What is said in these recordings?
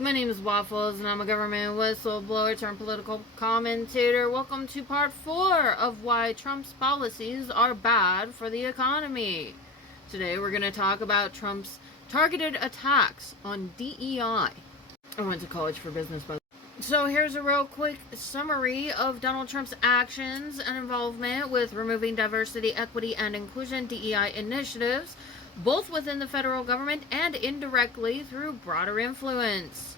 My name is Waffles, and I'm a government whistleblower turned political commentator. Welcome to part 4 of why Trump's policies are bad for the economy. Today we're going to talk about Trump's targeted attacks on DEI. I went to college for business, by the way. So here's a real quick summary of Donald Trump's actions and involvement with removing diversity, equity, and inclusion DEI initiatives, both within the federal government and indirectly through broader influence.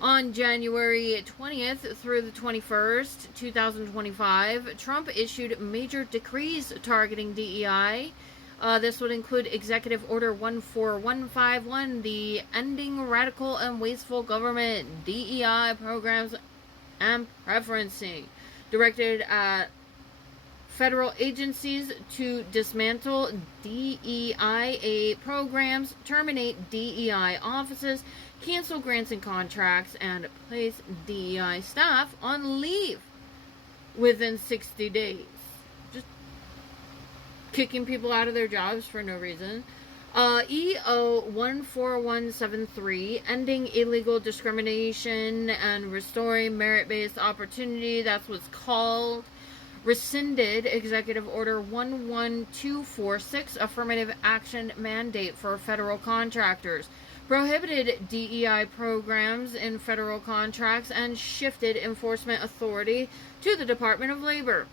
On January 20th through the 21st, 2025, Trump issued major decrees targeting DEI. This would include Executive Order 14151, the Ending Radical and Wasteful Government DEI Programs and Preferencing, directed at federal agencies to dismantle DEIA programs, terminate DEI offices, cancel grants and contracts, and place DEI staff on leave within 60 days. Just kicking people out of their jobs for no reason. EO 14173, ending illegal discrimination and restoring merit-based opportunity. That's what's called. Rescinded Executive Order 11246, affirmative action mandate for federal contractors, prohibited DEI programs in federal contracts, and shifted enforcement authority to the Department of Labor.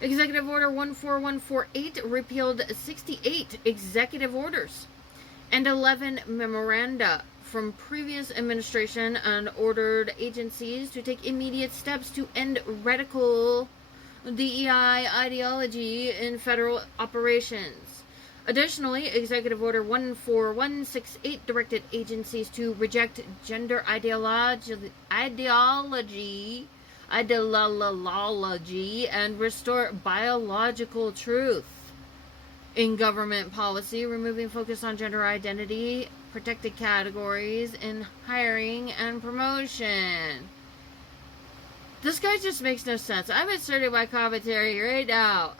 Executive Order 14148 repealed 68 executive orders and 11 memoranda from previous administration and ordered agencies to take immediate steps to end radical DEI ideology in federal operations. Additionally, Executive Order 14168 directed agencies to reject gender ideology and restore biological truth in government policy, removing focus on gender identity, protected categories in hiring and promotion. This guy just makes no sense. I'm inserting my commentary right now.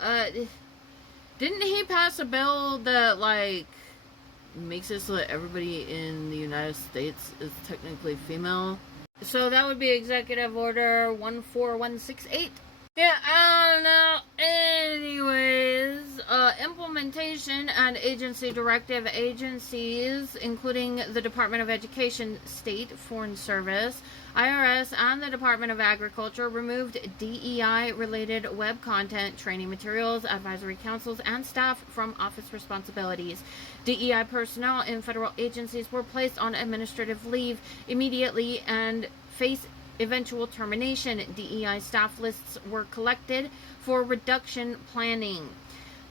Didn't he pass a bill that, makes it so that everybody in the United States is technically female? So that would be Executive Order 14168. Yeah, I don't know. Anyways, implementation and agency directive agencies, including the Department of Education, State, Foreign Service, IRS, and the Department of Agriculture, removed DEI-related web content, training materials, advisory councils, and staff from office responsibilities. DEI personnel in federal agencies were placed on administrative leave immediately and face eventual termination. DEI staff lists were collected for reduction planning.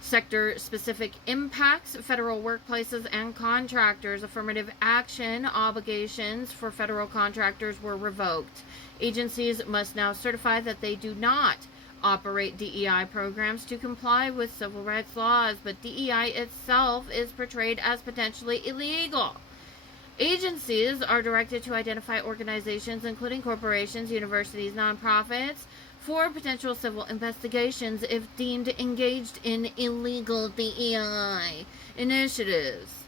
Sector-specific impacts, federal workplaces and contractors, affirmative action obligations for federal contractors were revoked. Agencies must now certify that they do not operate DEI programs to comply with civil rights laws, but DEI itself is portrayed as potentially illegal. Agencies are directed to identify organizations, including corporations, universities, nonprofits, for potential civil investigations if deemed engaged in illegal DEI initiatives.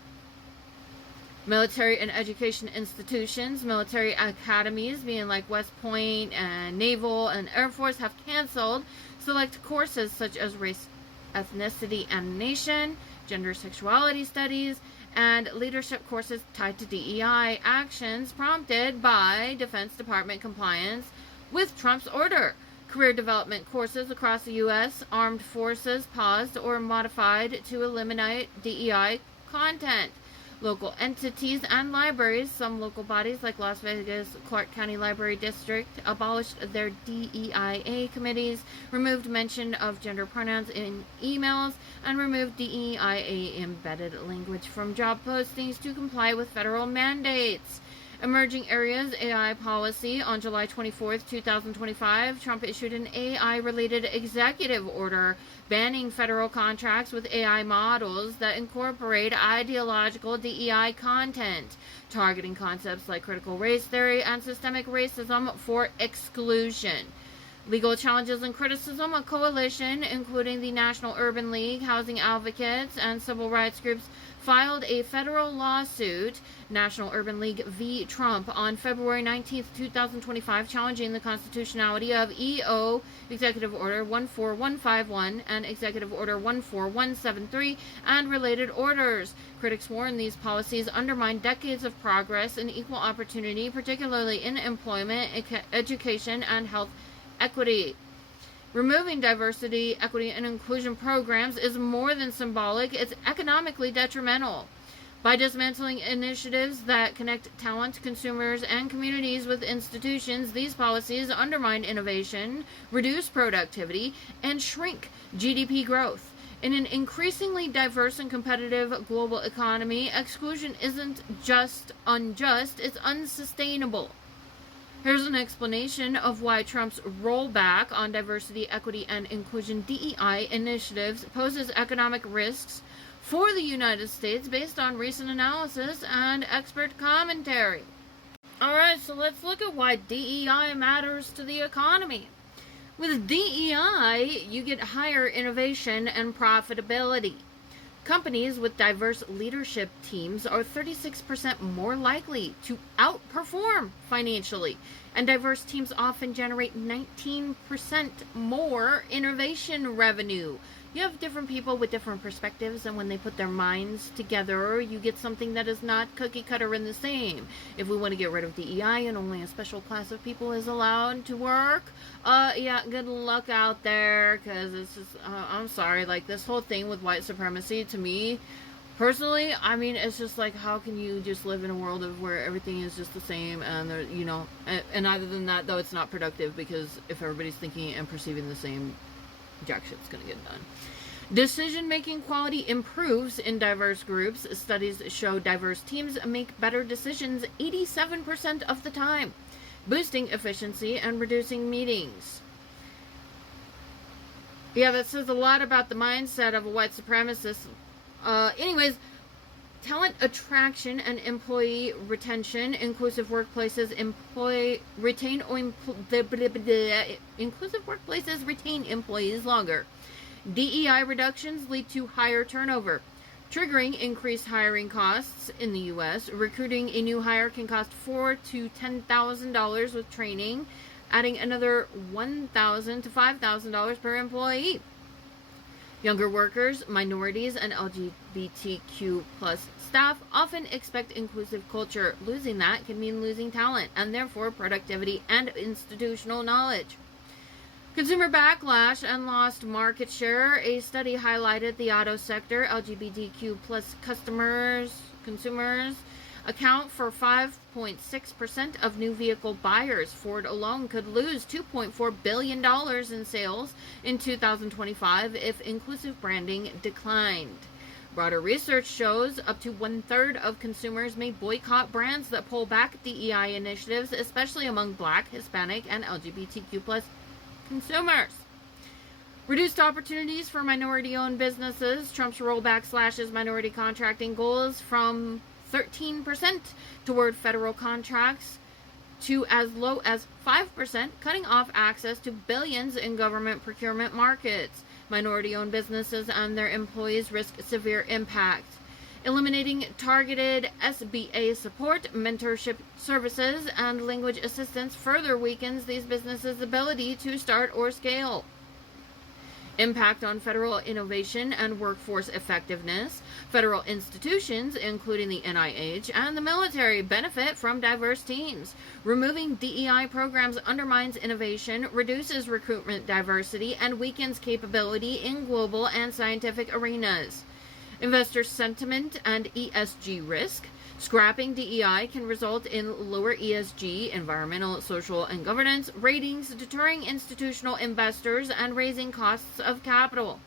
Military and education institutions, military academies, being like West Point and Naval and Air Force, have canceled select courses such as race, ethnicity, and nation, gender sexuality studies, and leadership courses tied to DEI actions prompted by Defense Department compliance with Trump's order. Career development courses across the U.S. Armed Forces paused or modified to eliminate DEI content. Local entities and libraries, some local bodies like Las Vegas Clark County Library District, abolished their DEIA committees, removed mention of gender pronouns in emails, and removed DEIA embedded language from job postings to comply with federal mandates. Emerging Areas AI Policy. On July 24th, 2025, Trump issued an AI-related executive order banning federal contracts with AI models that incorporate ideological DEI content, targeting concepts like critical race theory and systemic racism for exclusion. Legal challenges and criticism. A coalition, including the National Urban League, housing advocates, and civil rights groups, filed a federal lawsuit, National Urban League v. Trump, on February 19, 2025, challenging the constitutionality of EO Executive Order 14151 and Executive Order 14173 and related orders. Critics warn these policies undermine decades of progress in equal opportunity, particularly in employment, education, and health equity. Removing diversity, equity, and inclusion programs is more than symbolic, it's economically detrimental. By dismantling initiatives that connect talent, consumers, and communities with institutions, these policies undermine innovation, reduce productivity, and shrink GDP growth. In an increasingly diverse and competitive global economy, exclusion isn't just unjust, it's unsustainable. Here's an explanation of why Trump's rollback on diversity, equity, and inclusion DEI initiatives poses economic risks for the United States based on recent analysis and expert commentary. Alright, so let's look at why DEI matters to the economy. With DEI, you get higher innovation and profitability. Companies with diverse leadership teams are 36% more likely to outperform financially, and diverse teams often generate 19% more innovation revenue. You have different people with different perspectives, and when they put their minds together, you get something that is not cookie cutter and the same. If we want to get rid of DEI and only a special class of people is allowed to work, yeah, good luck out there, because it's just, I'm sorry, like, this whole thing with white supremacy, to me, personally, I mean, it's just like, how can you just live in a world of where everything is just the same, and, you know, and other than that, though, it's not productive, because if everybody's thinking and perceiving the same, jack shit's gonna get done. Decision-making quality improves in diverse groups. Studies show diverse teams make better decisions 87% of the time, boosting efficiency and reducing meetings. Yeah, that says a lot about the mindset of a white supremacist. Anyways, talent attraction and employee retention. Inclusive workplaces inclusive workplaces retain employees longer. DEI reductions lead to higher turnover, triggering increased hiring costs in the U.S. Recruiting a new hire can cost $4,000 to $10,000 with training, adding another $1,000 to $5,000 per employee. Younger workers, minorities, and LGBTQ plus staff often expect inclusive culture. Losing that can mean losing talent, and therefore productivity and institutional knowledge. Consumer backlash and lost market share. A study highlighted the auto sector. LGBTQ plus consumers account for 5.6% of new vehicle buyers. Ford alone could lose $2.4 billion in sales in 2025 if inclusive branding declined. Broader research shows up to 1/3 of consumers may boycott brands that pull back DEI initiatives, especially among Black, Hispanic, and LGBTQ plus consumers. Reduced opportunities for minority-owned businesses. Trump's rollback slashes minority contracting goals from 13% toward federal contracts to as low as 5%, cutting off access to billions in government procurement markets. Minority-owned businesses and their employees risk severe impact. Eliminating targeted SBA support, mentorship services, and language assistance further weakens these businesses' ability to start or scale. Impact on federal innovation and workforce effectiveness. Federal institutions, including the NIH and the military, benefit from diverse teams. Removing DEI programs undermines innovation, reduces recruitment diversity, and weakens capability in global and scientific arenas. Investor sentiment and ESG risk. Scrapping DEI can result in lower ESG, environmental, social, and governance ratings, deterring institutional investors and raising costs of capital.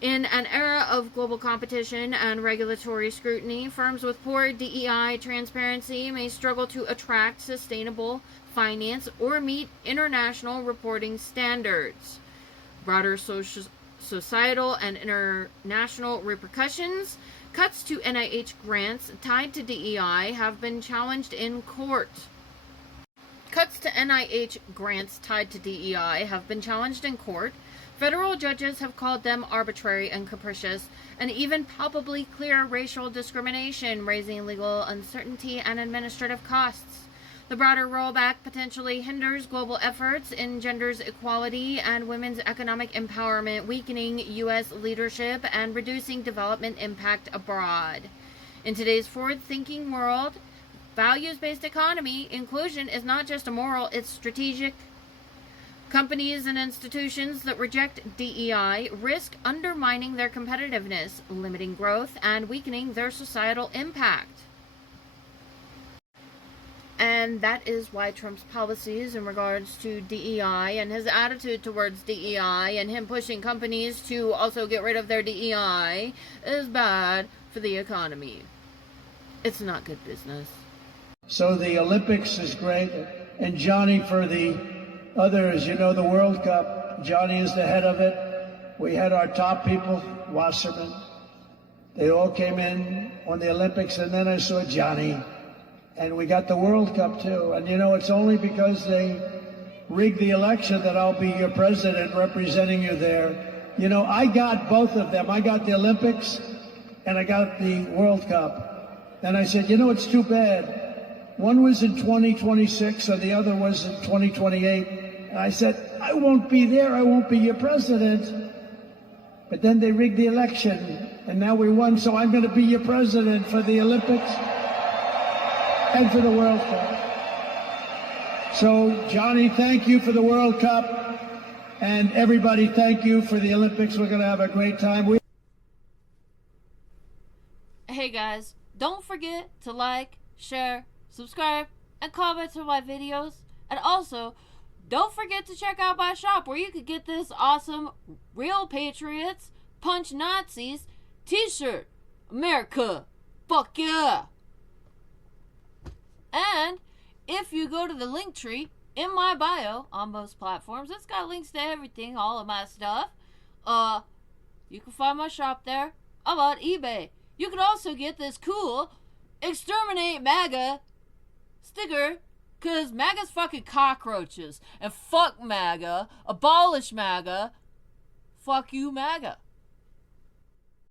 In an era of global competition and regulatory scrutiny, firms with poor DEI transparency may struggle to attract sustainable finance or meet international reporting standards. Broader societal and international repercussions. Cuts to NIH grants tied to DEI have been challenged in court. Cuts to NIH grants tied to DEI have been challenged in court. Federal judges have called them arbitrary and capricious, and even palpably clear racial discrimination, raising legal uncertainty and administrative costs. The broader rollback potentially hinders global efforts in gender equality and women's economic empowerment, weakening U.S. leadership and reducing development impact abroad. In today's forward-thinking world, values-based economy, inclusion is not just a moral, it's strategic. Companies and institutions that reject DEI risk undermining their competitiveness, limiting growth, and weakening their societal impact. And that is why Trump's policies in regards to DEI and his attitude towards DEI and him pushing companies to also get rid of their DEI is bad for the economy. It's not good business. So the Olympics is great, and Johnny for the others, you know, the World Cup, Johnny is the head of it. We had our top people, Wasserman. They all came in on the Olympics, and then I saw Johnny. And we got the World Cup too. And you know, it's only because they rigged the election that I'll be your president representing you there. You know, I got both of them. I got the Olympics and I got the World Cup. And I said, you know, it's too bad. One was in 2026 and the other was in 2028. And I said, I won't be there. I won't be your president. But then they rigged the election and now we won. So I'm going to be your president for the Olympics and for the World Cup. So, Johnny, thank you for the World Cup. And everybody, thank you for the Olympics. We're going to have a great time. Hey, guys, don't forget to like, share, subscribe, and comment on my videos. And also, don't forget to check out my shop where you could get this awesome Real Patriots Punch Nazis t-shirt. America, fuck yeah! And if you go to the link tree in my bio on most platforms, it's got links to everything, all of my stuff. You can find my shop there. I'm on eBay. You can also get this cool Exterminate MAGA sticker, because MAGA's fucking cockroaches. And fuck MAGA. Abolish MAGA. Fuck you, MAGA.